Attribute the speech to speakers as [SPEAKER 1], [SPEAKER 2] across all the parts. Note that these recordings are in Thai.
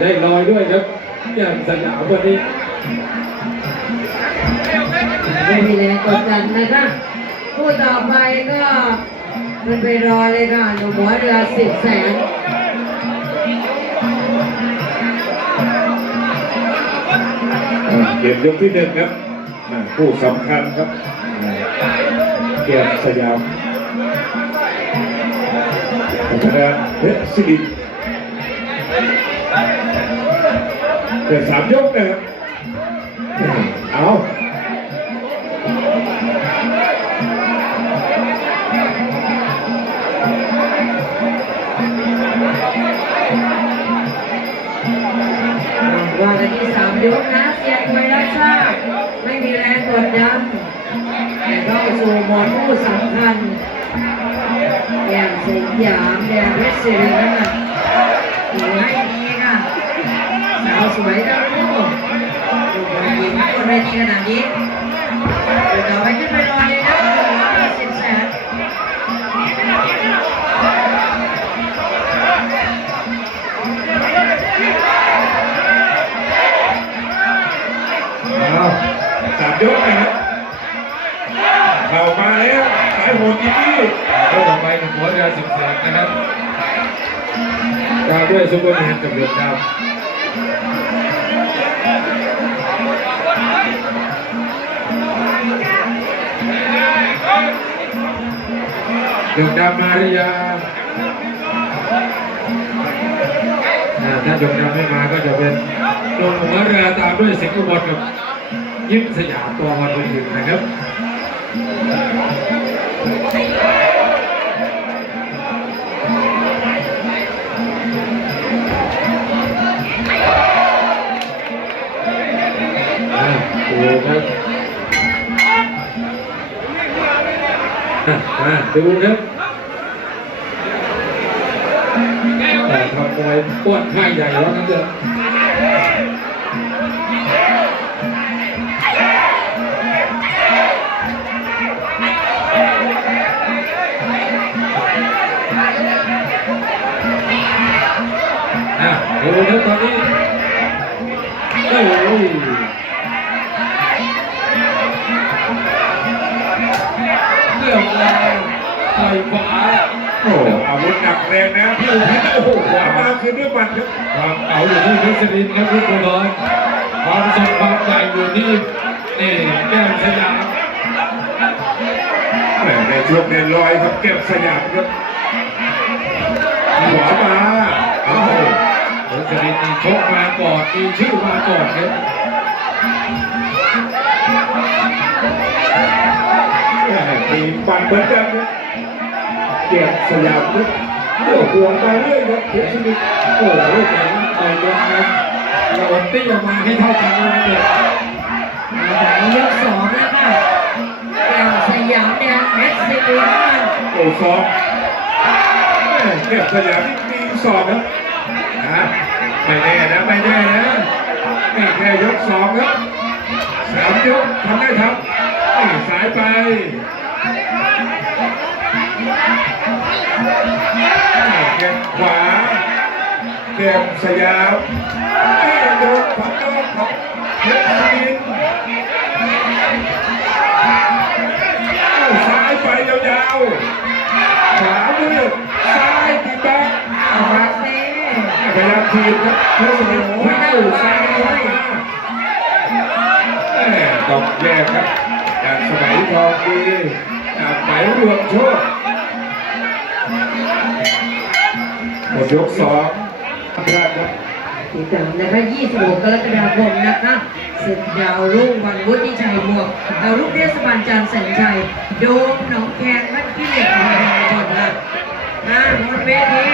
[SPEAKER 1] ได้ลอยด้วยครับอย่างสยามวันนี้
[SPEAKER 2] ไม่มีแรงกดดันนะคะผู้ต่อไปก็มันไปรอเลยค่ะหนุ่มหัวเรือสิบแสน
[SPEAKER 3] เกมยกที่หนึ่งครับอ่าผู้สำคัญครับอ่าเกียรติสยามพัฒนาเพชรสิริ เกิดสามยกนะครับเอา
[SPEAKER 2] ว่ากันที่สามยกนะเสียงไวรัสชาติไม่มีแรงกดดันแต่เข้าสู่หมดผู้สำคัญแดงสยามแดงเพชรศิรินะคะถือให้ สาสวยทั้งคู่ดูบนหญิงบนเวทีขนาดนี้เดี๋ยวต่อไปขึ้นไปลอยเลยนะสิบแสน
[SPEAKER 3] เอาสามยกนะครับเข้ามาแล้วสายโหดอีกที่
[SPEAKER 1] ก็ต่อไปหนึ่งหัวเรือสิบแสนนะครับตามด้วยซุปเปอร์แมนกับเดือดดำ เดือดดำมาหรือยังอ่าถ้าเดือดดำไม่มาก็จะเป็นลงหัวเรือตามด้วยสิงห์อุบลกับยิ้มสยามตัววันวันหนึ่งนะครับ ครับอะมาดูครับแต่ทำมวยป้วนข้างใหญ่แล้วนั่นเถอะอะดูครับตอนนี้โอ้ย รื่องราวต่อยขวา
[SPEAKER 3] โอ้อาวุธหนักแรงนะพี่อุทิศโอ้โหขวามาคือด้วยหมัดครับ
[SPEAKER 1] ความเก่าอยู่ที่พิศรินครับพี่กุลอยความสดความใหญ่อยู่ที่นี่แก้มสยาม
[SPEAKER 3] แหมในช่วงเดินลอยครับเก็บสยามครับขวามาเอ้า
[SPEAKER 1] พิศรินชกมาก่อนมีชื่อมาก่อนครับ
[SPEAKER 3] ม่มีปันเหมือนกันครับเก็บสยามครับเรื่องห่วงไปเรื่อยครับเพชรชนิด
[SPEAKER 1] โอ้โหแข็งต่อยกันครับเราตี้ออกมาให้เท่ากันเลยเนี่ย
[SPEAKER 2] มาจากยกสองแล้วค่ะแก้วสยามแดงเพชรศิรินะ
[SPEAKER 3] โอ้สองเก็บสยามนี่มีสองครับนะไม่แน่นะไม่แน่นะนี่แค่ยกสองครับสามยกทำได้ครับสายไป เก็บขวาเก็บสยามนี่โดนผักนอกของเพชรศิรินซ้ายไปยาวๆขวามือซ้ายติดบังเอามา
[SPEAKER 2] เซ่
[SPEAKER 3] พยายามทีบครับเพชรศินพเข้าซ้ายมาต้องแยกครับจากสมัยทองดีจากไหมรวมโชค ดยกสองพลาดครับ
[SPEAKER 2] ติดตามนะคะ26กรกฎาคมนะคะศึกดาวรุ่งวันวุฒิชัยบวกดาวรุ่งเทศบาลจันทร์แสนชัย โดมหนองแคนวัดขี้เหล็กของเราหมดละนะหมดเวที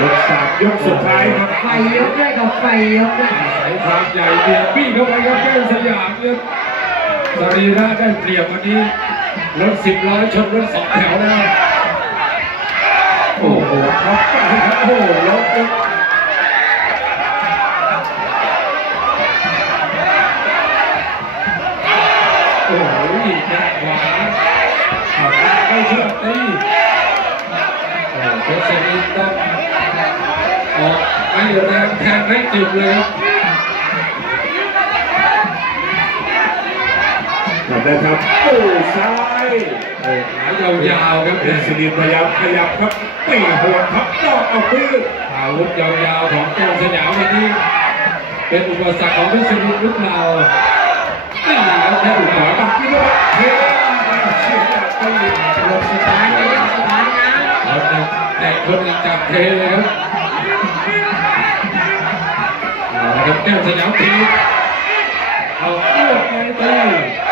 [SPEAKER 3] ยกสามยกสุดท้ายครับ
[SPEAKER 2] ไฟยกด้วยกับไฟยกด้วย
[SPEAKER 1] สายความใหญ่เบียดบี้เข้าไปครับแก้มสยามครับสรีระได้เปรียบวันนี้รถสิบล้อชนรถสองแถวแล้ว
[SPEAKER 3] โอ้โหครับโอ้โหลบครับ
[SPEAKER 1] โอ้โหแข้งขวาขับเข้าเชือกตีโอ้โหเพชรศิรินต้องออกให้แรงแทงไม่จิดเลยครับ
[SPEAKER 3] ทำได้ครับโอ้ซ้าย
[SPEAKER 1] โอ้ขายาวๆครับ
[SPEAKER 3] เป็นสิรินพยายามขยับครับปีหัวทับนอกเอาพื้น
[SPEAKER 1] อาวุธยาวๆของแก้วสยามวันนี้เป็นอุปสรรคของพิศนุหรือเปล่านี่ครับแค่
[SPEAKER 3] ข
[SPEAKER 1] ขวาวา
[SPEAKER 3] ตักที่ว่าเทเสียบไป
[SPEAKER 2] ยกสุดท้ายนะยกสุดท้ายนะ
[SPEAKER 1] แต่คนหนึ่งจับเทเลยครับเอาละครับแก้วสยามทีเอาอ้วกไปตีนี่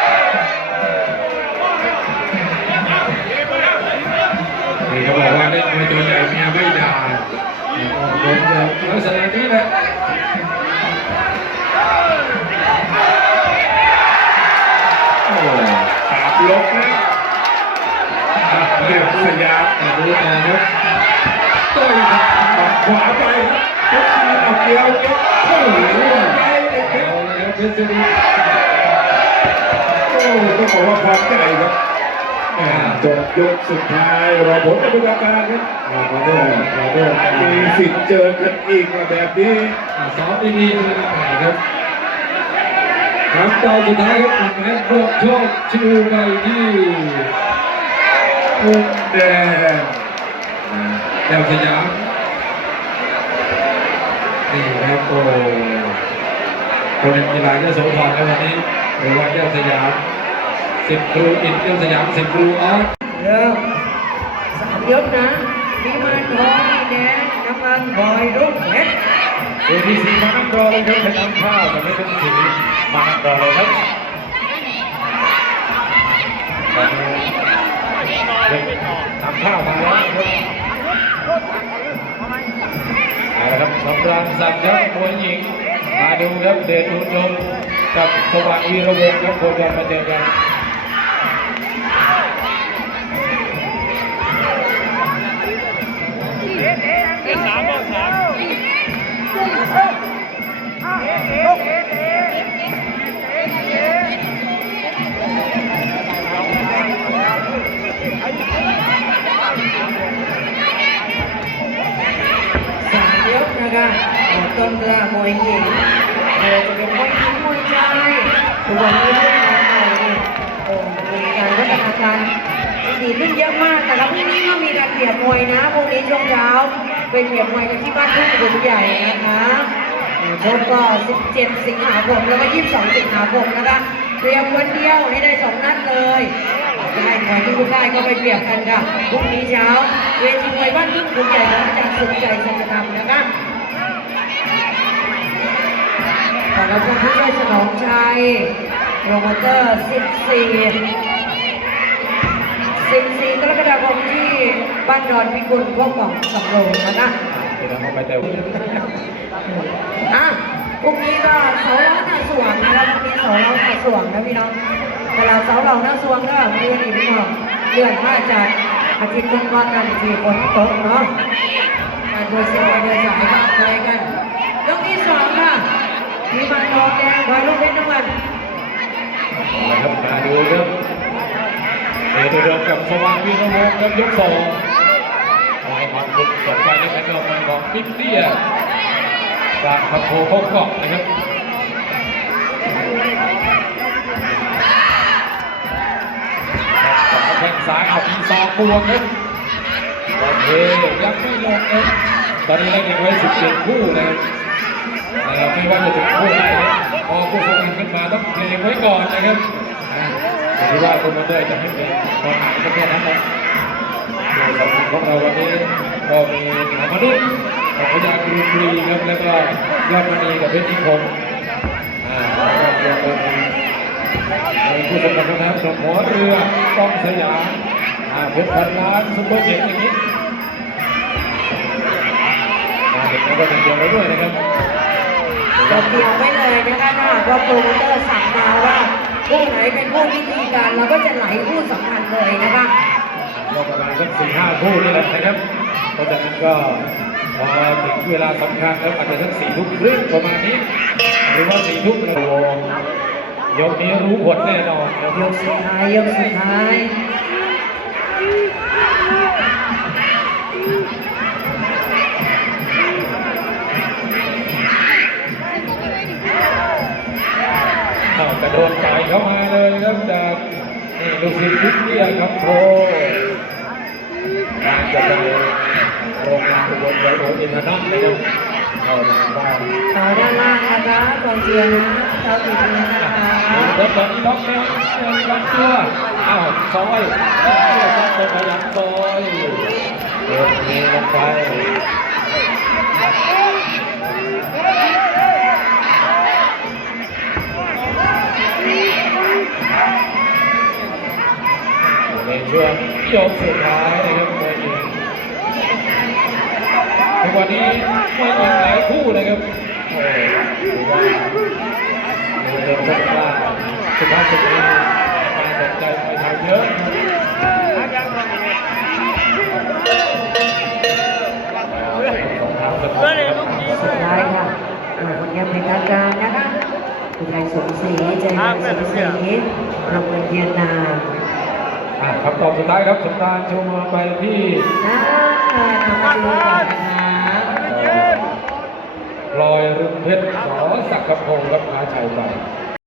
[SPEAKER 1] เอา
[SPEAKER 3] รับเลยครับ
[SPEAKER 1] เพชรบุรี
[SPEAKER 3] โอ้ต้องบอกว่าความใจครับจบยกสุดท้ายรอผลกรรมการครับ
[SPEAKER 1] ขอโทษขอโทษ
[SPEAKER 3] มีสิทธิ์เจอกันอีกแบบนี้
[SPEAKER 1] ซ้อมดีๆเลยครับครับต่อสุดท้ายครับหนึ่งแม่บวกโชคชูไปที่
[SPEAKER 3] มุมแดง
[SPEAKER 1] แก้วสยามนี่ครับโอ้ เล่นกีฬายโสธรในวันนี้หรือว่าแก้วสยามสิบครูอินแก้วสยามสิบครูออส
[SPEAKER 2] เริ่มสามยกนะมีมันทองแดงน้ำมันบอยรุ่งเพชร
[SPEAKER 1] เอทีซีมานั่งรอเลยครับเป็นน้ำข้าวแต่ไม่เป็นสีมานั่งรอเลยครับตอนนี้น้ำข้าวมาแล้วครับเอาละครับสำราญสักดิ์ครับมวยหญิง มาดูครับเดชอุดมกับสวัสดิ์วีระวงศ์ครับโคจรมาเจอกัน
[SPEAKER 2] สามยกนะคะ ต้นเรือมวยหญิงเดี๋ยวจะเป็นมวยหญิงมวยชายทุกวันนี้เรื่องการใหม่เนี่ยโอ้มีการพัฒนาการดีขึ้นเยอะมากแต่ละพรุ่งนี้ก็มีการเปียบมวยนะพรุ่งนี้ช่วงเช้าเป็นเปียบมวยกันที่บ้านทุ่งขุนใหญ่นะคะชกก็ 17 สิงหาคมแล้วก็ 22 สิงหาคมนะคะเตรียมวันเดียวให้ได้สองนัดเลยได้ขอที่ทุกได้ก็ไปเปรียบกันค่ะพรุ่งนี้เช้า เวทีมวยบ้านทุ่งขุนใหญ่ของอาจารย์สุขใจสัจธรรมนะคะ ขอรับผู้ช่วยสนองชัยโปรโมเตอร์ 14 14กรกฎาคมที่บ้านดอนพิกุลพวกของสำโรงนะคะ
[SPEAKER 1] เดี๋ยวเราไปแต่
[SPEAKER 2] อะพรุ่งนี้ก็เสาเล้าหน้าสวงนะครับพรุ่งนี้เสาเล้าหน้าสวงนะพี่น้องเวลาเสาเล้าหน้าสว่างก็มือดีพี่น้องเลื่อนมาจากอาทิตย์ก่อนๆนั่นที่ฝนตกเนาะการโดยเส้นไปโดยสายก็ไปกันยกที่สองค่ะมีมันทองแดงคอยลูกเพชร น้ำมัน
[SPEAKER 1] นะครับมาดูครับเอเดอุดมกับสว่างวีระวงศ์ครับยกสองลายความสุดสดไปในการออกมาของปิ๊กเตี้ยจากพัทโพพกเกาะนะครับแข้งซ้ายเอามีซอกบวกครับโอเคยังไม่ลงครับตอนนี้เราเด็กไว้17คู่นะครับ แต่ไม่ว่าจะถึงคู่ไหนพอคู่สำคัญขึ้นมาต้องเพลงไว้ก่อนนะครับอ่าอยู่ที่ว่าคนมาด้วยจะให้เพลงตอนไหนก็แค่นั้นนะสำคัญของเราวันนี้ก็มีหามนุษย์กับพยากรุงรีครับแล้วก็ยอดมณีกับเพชรนิคมอ่าแล้วก็รวมเป็นผู้สนับสนุนสมหัวเรือกองสยามอาเพชรพันล้านซุปเปอร์เจ็ตอย่างนี้มาเห็นแล้วก็เป็นเดียวแล้วด้วยนะครับ
[SPEAKER 2] จะเตรียมไว้เลยนะคะถ้าหากว่าโปรโมเตอร์สั่งมาว่าคู่ไหนเป็นคู่พิธีการเราก็จะไหลคู่สำคัญเลยนะคะ
[SPEAKER 1] ก็ประมาณสักสี่ห้าคู่นี่แหละนะครับเพราะฉะนั้นก็พอถึงเวลาสำคัญแล้วอาจจะสักสี่ทุ่มครึ่งประมาณนี้ หรือว่าสี่ทุ่มแล้วยกนี้รู้ผลแน่นอนครับ
[SPEAKER 2] ยกสุดท้ายยกสุดท้าย
[SPEAKER 1] เข้ามาเลยครับจากนี่ลูกศิษย์พิเตียครับโพการจะไปโรงงานอุบลไวโออินทนัทนะครับเข้ามาบ้าน
[SPEAKER 2] ต่อด้านล่างนะคะกองเชียร์นะเราติดเลยนะคะ
[SPEAKER 1] แล้วตอนนี้ล็อกแล้วล็อกตัวอ้าวซอยล็อกตัวครับตัวพยายามซอยเดินเทลงไป ในช่วงยกสุดท้ายนะครับมวยหญิงในวันนี้มวยหญิงหลายคู่นะครับโอ้ถือว่าเดินคนกล้าสุภาพสตรีมาสนใจไปไทยเยอะสุ
[SPEAKER 2] ดท้ายค่ะหน่วยคนยังเป็นทางการนะคะคุณยายสมศรีใจสมศรีรางวัลเยียนนา
[SPEAKER 1] อะคำตอบสุดท้ายครับสำตาลชูมาไปที่
[SPEAKER 2] นะมาดูกันนะคะ
[SPEAKER 1] ลอยรุ่งเพชรสอสักกระพงศ์ครับพาชัยไป